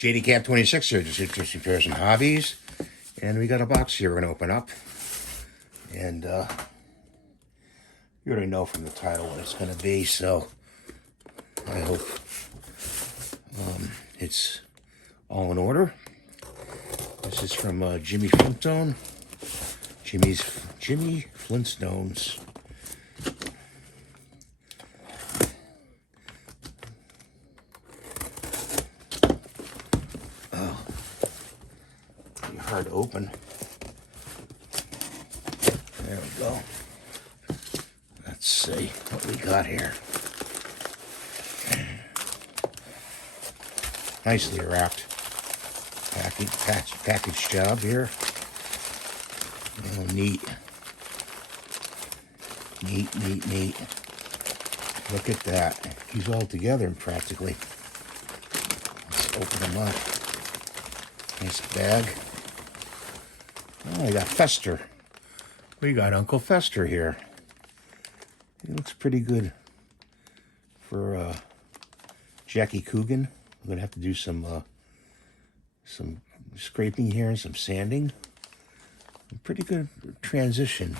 JD Camp 26 here, just interesting pairs and hobbies. And we got a box here we're going to open up. And you already know from the title what it's going to be, so I hope it's all in order. This is from Jimmy Flintstone. Jimmy Flintstones. Oh, pretty hard to open. There we go. Let's see what we got here. Nicely wrapped package job here. Oh, neat. Neat. Look at that. He's all together practically. Let's open them up. Nice bag. Oh, I got Fester. We got Uncle Fester here. He looks pretty good for Jackie Coogan. I'm gonna have to do some scraping here and some sanding. Pretty good transition.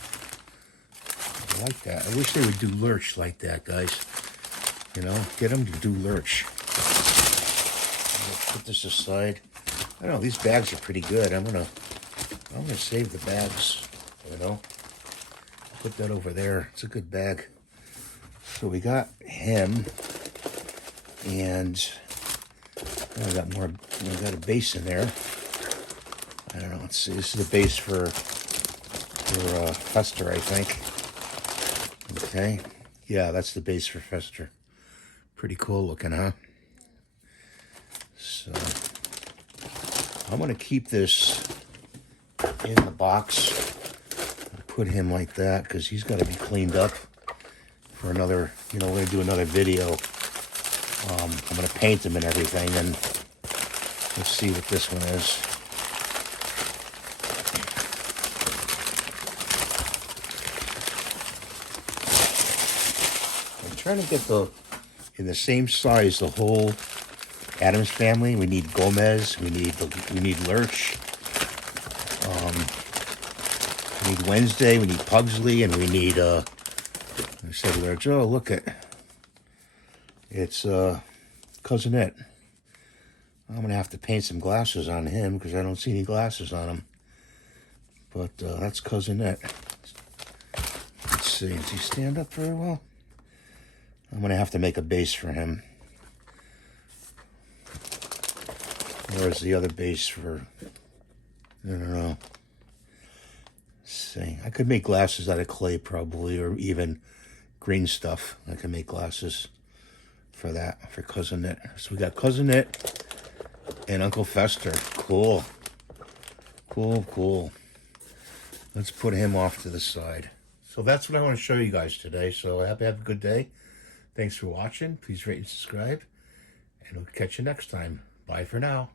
I like that. I wish they would do lurch like that, guys. You know, get them to do lurch. Put this aside. I don't know. These bags are pretty good. I'm gonna save the bags. You know, put that over there. It's a good bag. So we got him, and I got more. I got a base in there. I don't know. Let's see. This is the base for Fester, I think. Okay. Yeah, that's the base for Fester. Pretty cool looking, huh? So I'm going to keep this in the box. Put him like that because he's got to be cleaned up for another, we're going to do another video. I'm going to paint him and everything, and let's see what this one is. Trying to get in the same size the whole Addams family. We need Gomez. We need Lurch. We need Wednesday. We need Pugsley, and we need I said Lurch. Oh, look it's Cousinette. I'm gonna have to paint some glasses on him because I don't see any glasses on him. But that's Cousinette. Let's see. Does he stand up very well? I'm going to have to make a base for him. Where's the other base for... I don't know. Let's see. I could make glasses out of clay probably, or even green stuff. I can make glasses for that, for Cousinette. So we got Cousinette and Uncle Fester. Cool. Cool. Let's put him off to the side. So that's what I want to show you guys today. So I hope you have a good day. Thanks for watching. Please rate and subscribe. And we'll catch you next time. Bye for now.